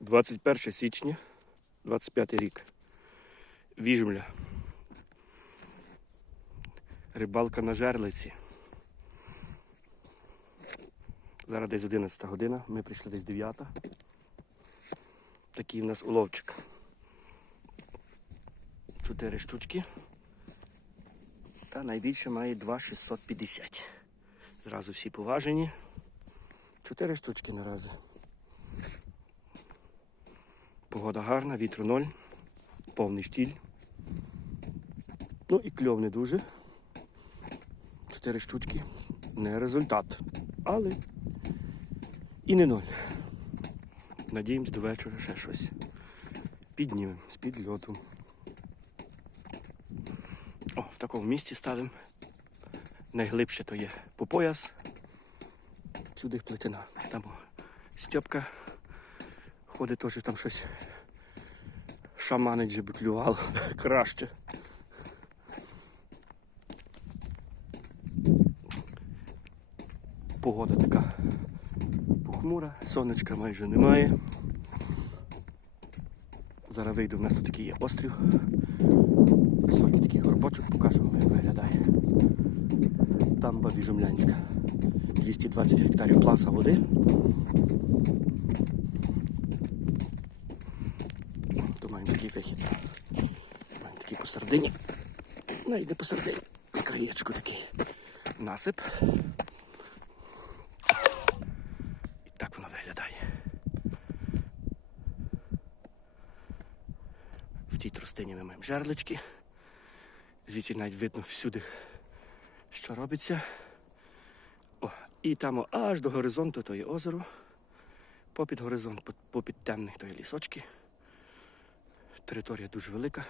21 січня, 25 рік. Віжмля. Рибалка на жерлиці. Зараз десь 11 година, ми прийшли десь 9. Такий в нас уловчик. Чотири штучки. Та найбільше має 2,650. Зразу всі поважені. Чотири штучки наразі. Погода гарна, вітру ноль, повний штіль. Ну і кльов не дуже. Чотири штучки. Не результат. Але і не ноль. Надіємось до вечора ще щось. Піднімемо з під льоту. О, в такому місці ставимо. Найглибше то є по пояс. Сюди плетена. Там Стьопка ходить теж там щось. Шаманить, щоб клювало краще. Погода така похмура, сонечка майже немає. Зараз вийду, в нас тут такий є острів. Високий такий горбочок, покажу вам, як виглядає. Дамба Біжемлянська. 220 гектарів пласа води. То маємо такий вихід. Маємо такий посередині. Ну, йде посередині. З краєчку такий насип. І так воно виглядає. В тій тростині ми маємо жерлички. Звідси навіть видно всюди, що робиться. О, і там аж до горизонту то є озеро. Попід горизонт, попід темних то є лісочки. Територія дуже велика.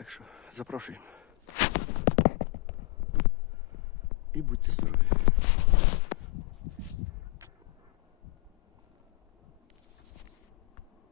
Так що запрошуємо. І будьте здорові.